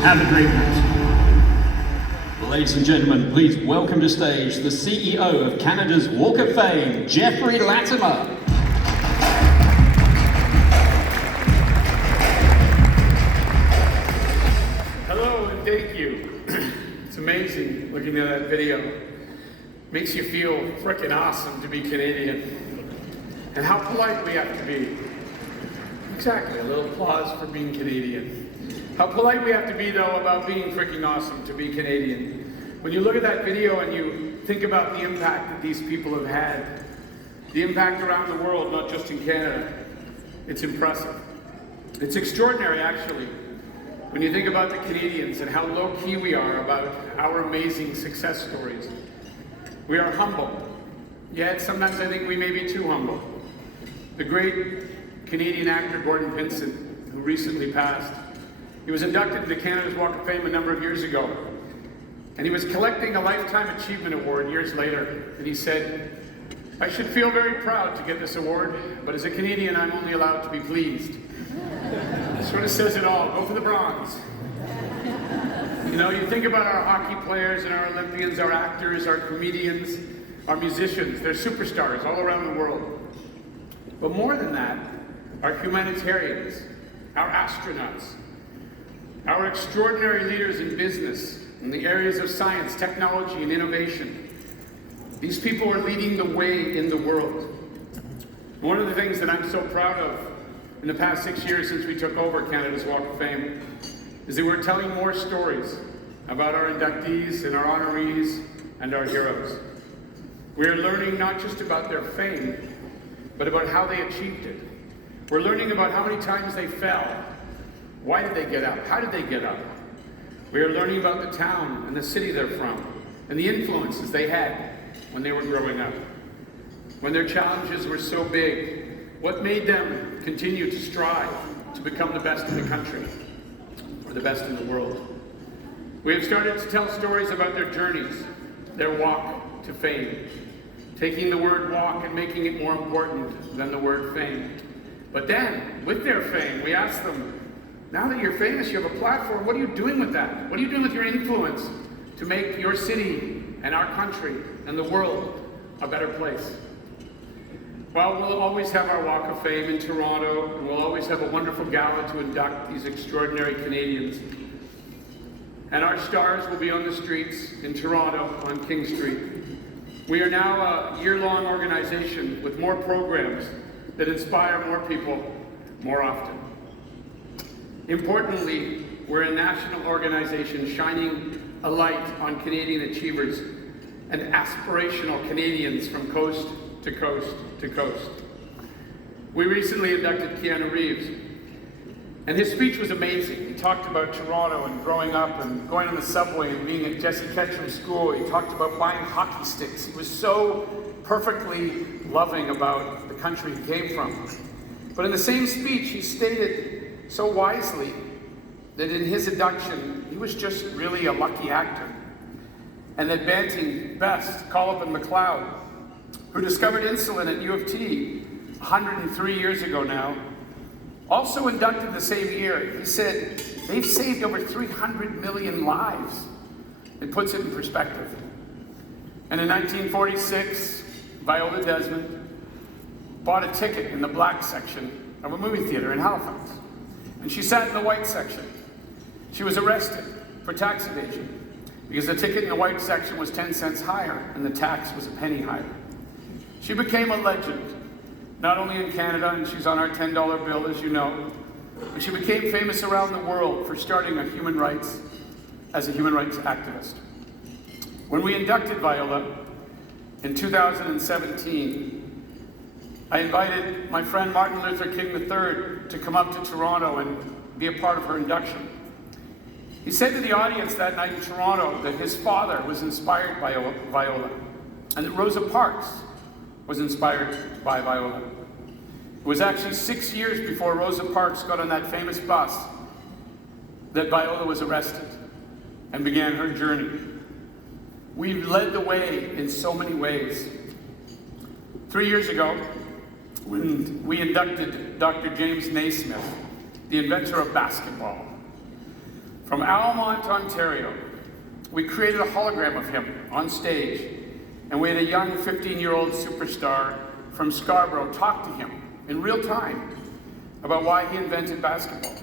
Have a great night. Ladies and gentlemen, please welcome to stage the CEO of Canada's Walk of Fame, Jeffrey Latimer. Hello and thank you. It's amazing looking at that video. Makes you feel frickin' awesome to be Canadian. And how polite we have to be. Exactly, a little applause for being Canadian. How polite we have to be, though, about being freaking awesome to be Canadian. When you look at that video and you think about the impact that these people have had, the impact around the world, not just in Canada, it's impressive. It's extraordinary, actually, when you think about the Canadians and how low-key we are about our amazing success stories. We are humble, yet sometimes I think we may be too humble. The great Canadian actor Gordon Pinsent, who recently passed, he was inducted into Canada's Walk of Fame a number of years ago. And he was collecting a Lifetime Achievement Award years later. And he said, "I should feel very proud to get this award, but as a Canadian, I'm only allowed to be pleased." It sort of says it all. Go for the bronze. You know, you think about our hockey players and our Olympians, our actors, our comedians, our musicians. They're superstars all around the world. But more than that, our humanitarians, our astronauts, our extraordinary leaders in business, in the areas of science, technology, and innovation. These people are leading the way in the world. One of the things that I'm so proud of in the past 6 years since we took over Canada's Walk of Fame is that we're telling more stories about our inductees and our honorees and our heroes. We are learning not just about their fame, but about how they achieved it. We're learning about how many times they fell. Why did they get up? How did they get up? We are learning about the town and the city they're from and the influences they had when they were growing up. When their challenges were so big, what made them continue to strive to become the best in the country or the best in the world? We have started to tell stories about their journeys, their walk to fame, taking the word walk and making it more important than the word fame. But then, with their fame, we ask them, now that you're famous, you have a platform, what are you doing with that? What are you doing with your influence to make your city and our country and the world a better place? Well, we'll always have our Walk of Fame in Toronto, and we'll always have a wonderful gala to induct these extraordinary Canadians. And our stars will be on the streets in Toronto on King Street. We are now a year-long organization with more programs that inspire more people more often. Importantly, we're a national organization shining a light on Canadian achievers and aspirational Canadians from coast to coast to coast. We recently inducted Keanu Reeves, and his speech was amazing. He talked about Toronto and growing up and going on the subway and being at Jesse Ketchum's school. He talked about buying hockey sticks. He was so perfectly loving about the country he came from. But in the same speech, he stated so wisely that in his induction, he was just really a lucky actor. And that Banting Best, Colin McLeod, who discovered insulin at U of T 103 years ago now, also inducted the same year. He said, they've saved over 300 million lives. It puts it in perspective. And in 1946, Viola Desmond bought a ticket in the black section of a movie theater in Halifax. And she sat in the white section. She was arrested for tax evasion because the ticket in the white section was 10 cents higher and the tax was a penny higher. She became a legend, not only in Canada, and she's on our $10 bill, as you know, but she became famous around the world for starting as a human rights activist. When we inducted Viola in 2017, I invited my friend Martin Luther King III to come up to Toronto and be a part of her induction. He said to the audience that night in Toronto that his father was inspired by Viola, and that Rosa Parks was inspired by Viola. It was actually 6 years before Rosa Parks got on that famous bus that Viola was arrested and began her journey. We've led the way in so many ways. 3 years ago, when we inducted Dr. James Naismith, the inventor of basketball. From Almont, Ontario, we created a hologram of him on stage, and we had a young 15-year-old superstar from Scarborough talk to him in real time about why he invented basketball.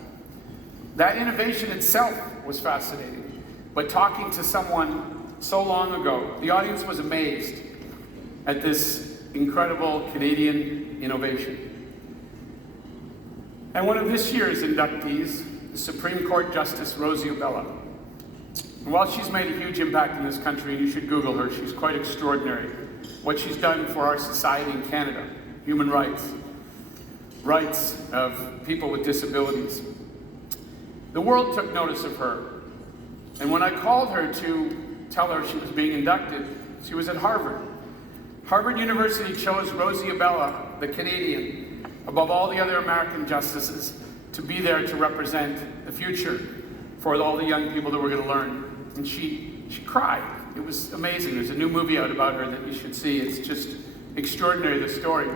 That innovation itself was fascinating, but talking to someone so long ago, the audience was amazed at this incredible Canadian innovation. And one of this year's inductees, the Supreme Court Justice Rosie Abella. And while she's made a huge impact in this country, and you should Google her, she's quite extraordinary. What she's done for our society in Canada, human rights, rights of people with disabilities. The world took notice of her. And when I called her to tell her she was being inducted, she was at Harvard. Harvard University chose Rosie Abella, the Canadian, above all the other American justices, to be there to represent the future for all the young people that were going to learn. And she cried. It was amazing. There's a new movie out about her that you should see. It's just extraordinary, the story.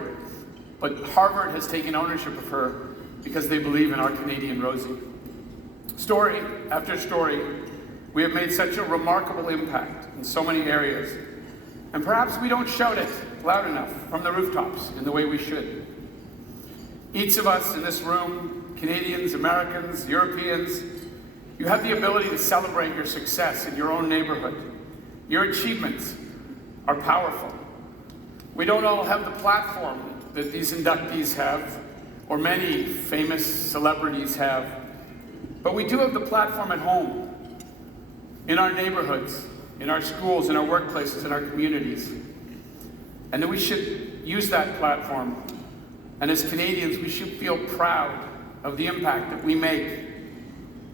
But Harvard has taken ownership of her because they believe in our Canadian Rosie. Story after story, we have made such a remarkable impact in so many areas. And perhaps we don't shout it loud enough from the rooftops in the way we should. Each of us in this room, Canadians, Americans, Europeans, you have the ability to celebrate your success in your own neighborhood. Your achievements are powerful. We don't all have the platform that these inductees have, or many famous celebrities have, but we do have the platform at home, in our neighborhoods, in our schools, in our workplaces, in our communities. And that we should use that platform. And as Canadians, we should feel proud of the impact that we make,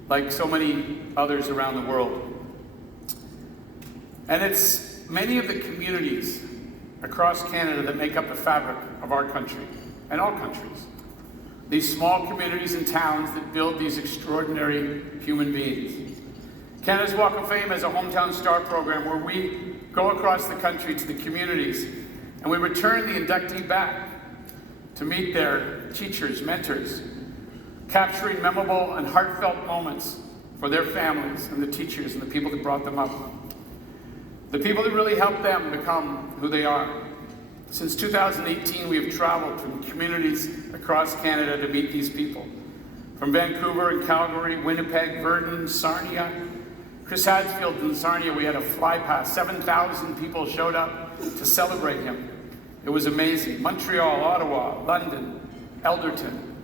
like so many others around the world. And it's many of the communities across Canada that make up the fabric of our country, and all countries. These small communities and towns that build these extraordinary human beings. Canada's Walk of Fame is a Hometown Star program where we go across the country to the communities and we return the inductee back to meet their teachers, mentors, capturing memorable and heartfelt moments for their families and the teachers and the people that brought them up. The people that really helped them become who they are. Since 2018, we have traveled from communities across Canada to meet these people. From Vancouver and Calgary, Winnipeg, Verdun, Sarnia, Chris Hadfield in Sarnia, we had a fly past. 7,000 people showed up to celebrate him. It was amazing. Montreal, Ottawa, London, Elderton,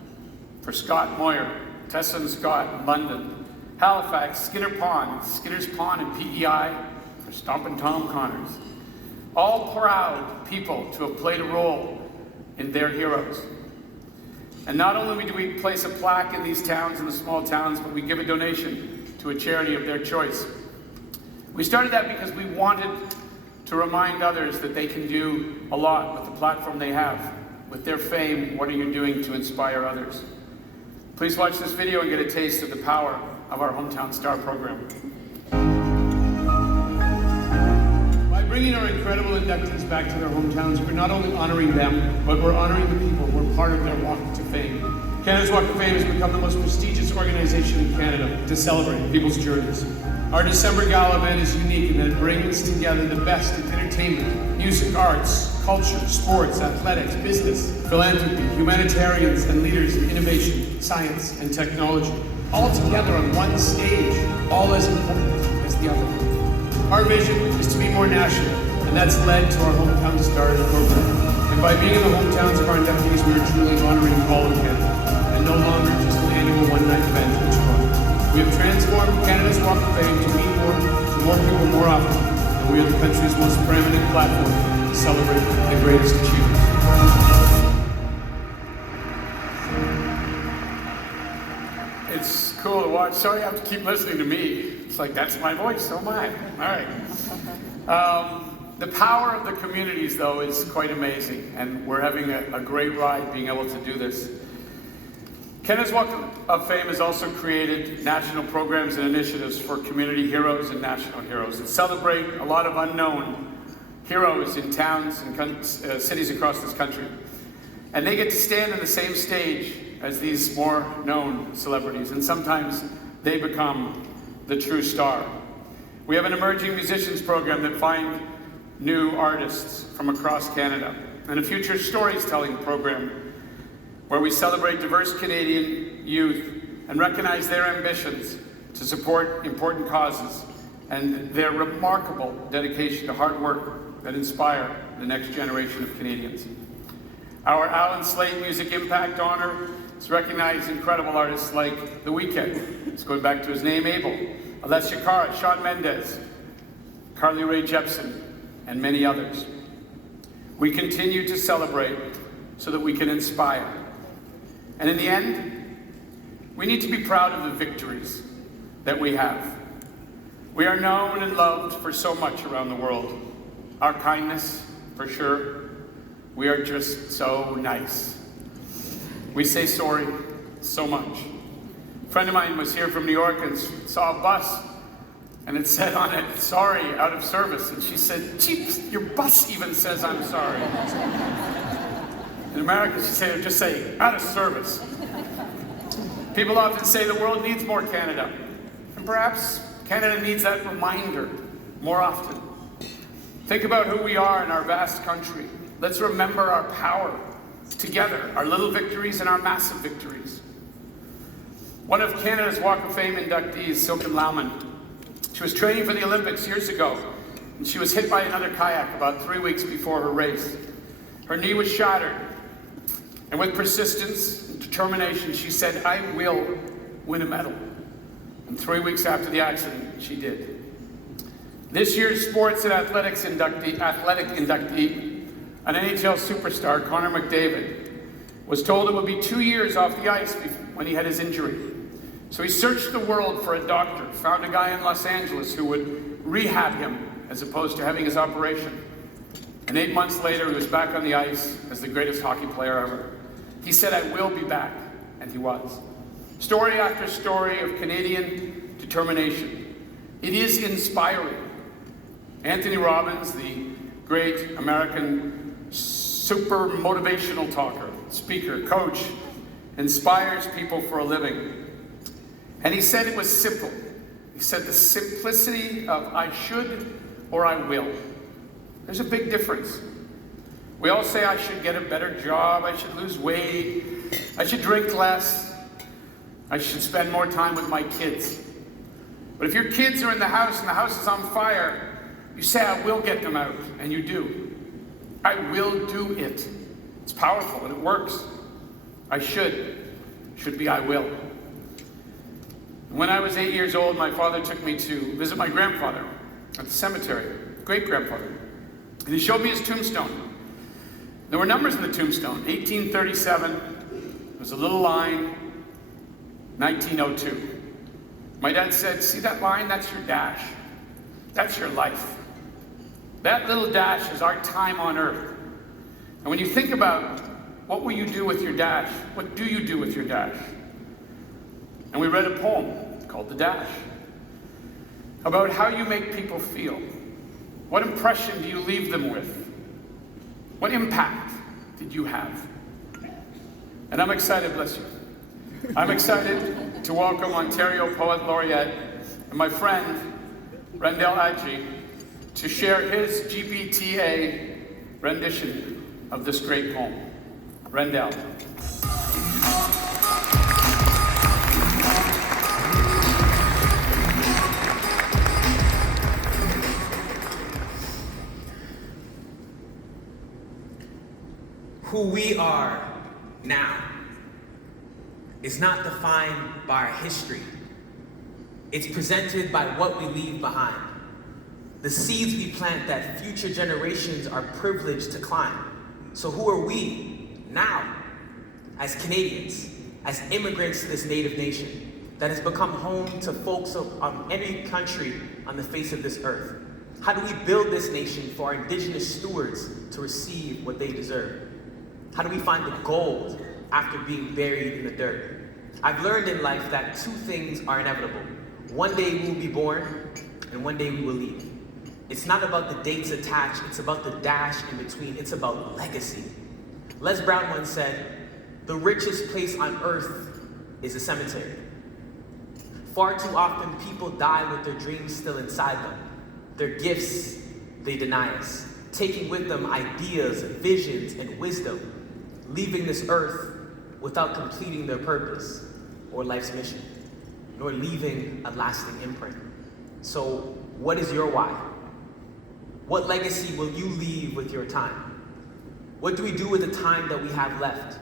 for Scott Moyer, Tessa and Scott in London, Halifax, Skinner's Pond and PEI for Stompin' Tom Connors. All proud people to have played a role in their heroes. And not only do we place a plaque in these towns, in the small towns, but we give a donation to a charity of their choice. We started that because we wanted to remind others that they can do a lot with the platform they have. With their fame, what are you doing to inspire others? Please watch this video and get a taste of the power of our Hometown Star program. By bringing our incredible inductees back to their hometowns, we're not only honoring them, but we're honoring the people who are part of their Walk to Fame. Canada's Walk of Fame has become the most prestigious organization in Canada to celebrate people's journeys. Our December Gala event is unique in that it brings together the best in entertainment, music, arts, culture, sports, athletics, business, philanthropy, humanitarians, and leaders in innovation, science, and technology. All together on one stage, all as important as the other. Our vision is to be more national, and that's led to our Hometown Stars program. And by being in the hometowns of our inductees, we are truly honoring all of Canada, and no longer just an annual one-night event each month. We have transformed Canada's Walk of Fame to mean more people more often, and we are the country's most preeminent platform to celebrate the greatest achievements. It's cool to watch. Sorry, I have to keep listening to me. It's like, that's my voice, so am I. All right. The power of the communities, though, is quite amazing, and we're having a great ride being able to do this. Canada's Walk of Fame has also created national programs and initiatives for community heroes and national heroes that celebrate a lot of unknown heroes in towns and cities across this country. And they get to stand on the same stage as these more known celebrities, and sometimes they become the true star. We have an emerging musicians program that finds new artists from across Canada, and a future storytelling program where we celebrate diverse Canadian youth and recognize their ambitions to support important causes and their remarkable dedication to hard work that inspire the next generation of Canadians. Our Alan Slate Music Impact Honor has recognized incredible artists like The Weeknd, it's going back to his name, Abel, Alessia Cara, Shawn Mendes, Carly Rae Jepsen, and many others. We continue to celebrate so that we can inspire. And in the end, we need to be proud of the victories that we have. We are known and loved for so much around the world. Our kindness, for sure. We are just so nice. We say sorry so much. A friend of mine was here from New York and saw a bus and it said on it, sorry, out of service. And she said, gee, your bus even says I'm sorry. In America, she said, just say, out of service. People often say the world needs more Canada. And perhaps Canada needs that reminder more often. Think about who we are in our vast country. Let's remember our power together, our little victories and our massive victories. One of Canada's Walk of Fame inductees, Silken Laumann, she was training for the Olympics years ago, and she was hit by another kayak about 3 weeks before her race. Her knee was shattered, and with persistence and determination, she said, I will win a medal. And 3 weeks after the accident, she did. This year's sports and athletic inductee, an NHL superstar, Connor McDavid, was told it would be 2 years off the ice when he had his injury. So he searched the world for a doctor, found a guy in Los Angeles who would rehab him as opposed to having his operation. And 8 months later, he was back on the ice as the greatest hockey player ever. He said, I will be back, and he was. Story after story of Canadian determination. It is inspiring. Anthony Robbins, the great American super motivational talker, speaker, coach, inspires people for a living. And he said it was simple. He said the simplicity of I should or I will. There's a big difference. We all say I should get a better job, I should lose weight, I should drink less, I should spend more time with my kids. But if your kids are in the house and the house is on fire, you say, I will get them out, and you do. I will do it. It's powerful and it works. I should be I will. When I was 8 years old, my father took me to visit my grandfather at the cemetery, great-grandfather. And he showed me his tombstone. There were numbers in the tombstone. 1837, there was a little line, 1902. My dad said, see that line? That's your dash. That's your life. That little dash is our time on earth. And when you think about what will you do with your dash, what do you do with your dash? And we read a poem called The Dash about how you make people feel. What impression do you leave them with? What impact did you have? And I'm excited, bless you. I'm excited to welcome Ontario Poet Laureate and my friend, Rendell Adji, to share his GBTA rendition of this great poem. Rendell. Who we are now is not defined by our history. It's presented by what we leave behind. The seeds we plant that future generations are privileged to climb. So who are we now as Canadians, as immigrants to this native nation that has become home to folks of any country on the face of this earth? How do we build this nation for our Indigenous stewards to receive what they deserve? How do we find the gold after being buried in the dirt? I've learned in life that two things are inevitable. One day we will be born, and one day we will leave. It's not about the dates attached, it's about the dash in between. It's about legacy. Les Brown once said, the richest place on earth is a cemetery. Far too often, people die with their dreams still inside them. Their gifts, they deny us, taking with them ideas, visions, and wisdom, leaving this earth without completing their purpose or life's mission, nor leaving a lasting imprint. So, what is your why? What legacy will you leave with your time? What do we do with the time that we have left?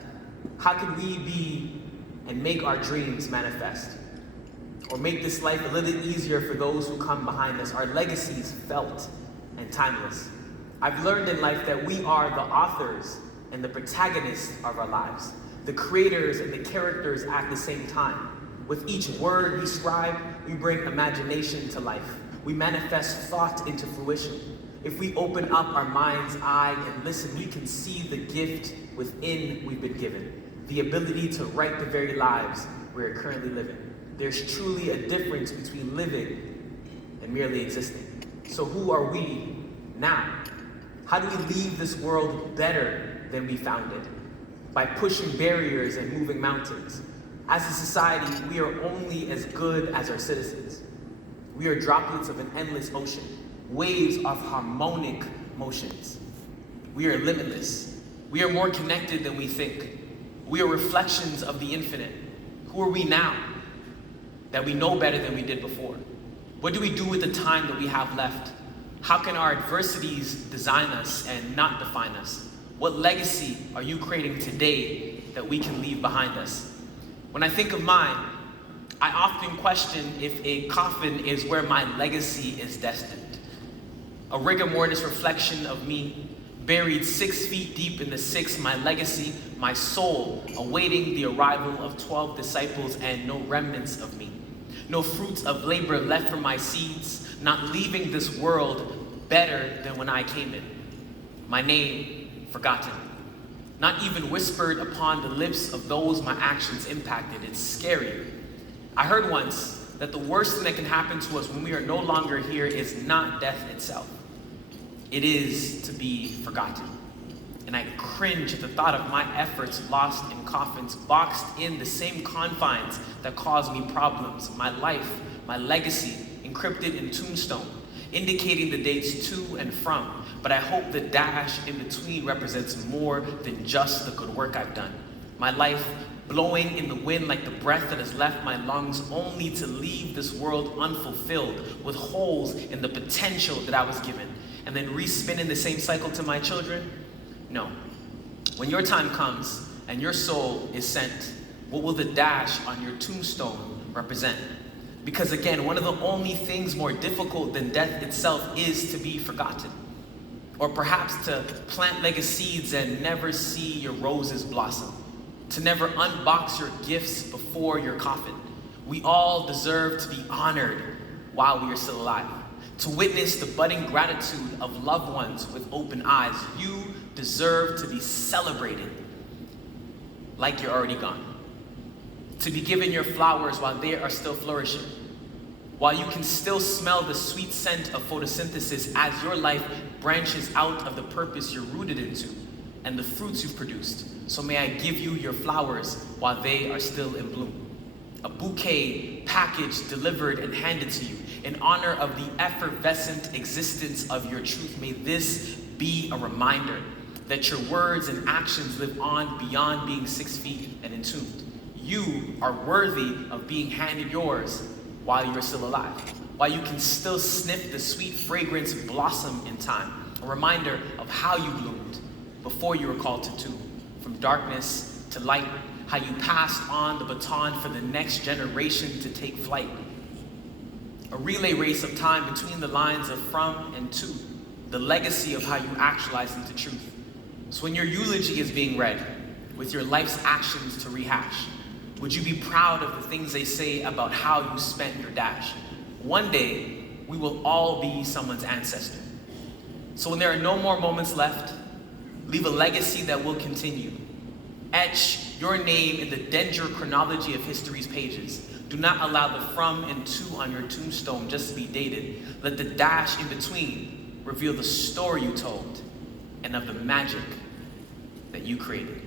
How can we be and make our dreams manifest? Or make this life a little easier for those who come behind us? Our legacies felt and timeless. I've learned in life that we are the authors and the protagonists of our lives, the creators and the characters at the same time. With each word we scribe, we bring imagination to life. We manifest thought into fruition. If we open up our mind's eye and listen, we can see the gift within we've been given, the ability to write the very lives we're currently living. There's truly a difference between living and merely existing. So who are we now? How do we leave this world better than we found it? By pushing barriers and moving mountains. As a society, we are only as good as our citizens. We are droplets of an endless ocean, waves of harmonic motions. We are limitless. We are more connected than we think. We are reflections of the infinite. Who are we now that we know better than we did before? What do we do with the time that we have left? How can our adversities design us and not define us? What legacy are you creating today that we can leave behind us? When I think of mine, I often question if a coffin is where my legacy is destined. A rigor mortis reflection of me, buried 6 feet deep in the Styx, my legacy, my soul, awaiting the arrival of 12 disciples and no remnants of me. No fruits of labor left from my seeds, not leaving this world better than when I came in. My name forgotten, not even whispered upon the lips of those my actions impacted. It's scary. I heard once that the worst thing that can happen to us when we are no longer here is not death itself. It is to be forgotten. And I cringe at the thought of my efforts lost in coffins, boxed in the same confines that caused me problems. My life, my legacy, encrypted in tombstone, indicating the dates to and from. But I hope the dash in between represents more than just the good work I've done. My life blowing in the wind like the breath that has left my lungs, only to leave this world unfulfilled, with holes in the potential that I was given, and then respin in the same cycle to my children? No. When your time comes and your soul is sent, what will the dash on your tombstone represent? Because again, one of the only things more difficult than death itself is to be forgotten. Or perhaps to plant legacy seeds and never see your roses blossom. To never unbox your gifts before your coffin. We all deserve to be honored while we are still alive. To witness the budding gratitude of loved ones with open eyes. You deserve to be celebrated like you're already gone. To be given your flowers while they are still flourishing. While you can still smell the sweet scent of photosynthesis as your life branches out of the purpose you're rooted into and the fruits you've produced. So may I give you your flowers while they are still in bloom. A bouquet packaged, delivered, and handed to you in honor of the effervescent existence of your truth. May this be a reminder that your words and actions live on beyond being 6 feet and entombed. You are worthy of being handed yours while you're still alive, while you can still sniff the sweet fragrance blossom in time. A reminder of how you bloomed before you were called to tomb, from darkness to light, how you passed on the baton for the next generation to take flight. A relay race of time between the lines of from and to, the legacy of how you actualize into truth. So when your eulogy is being read, with your life's actions to rehash, would you be proud of the things they say about how you spent your dash? One day, we will all be someone's ancestor. So when there are no more moments left, leave a legacy that will continue. Etch your name in the dendrochronology of history's pages. Do not allow the from and to on your tombstone just to be dated. Let the dash in between reveal the story you told and of the magic that you created.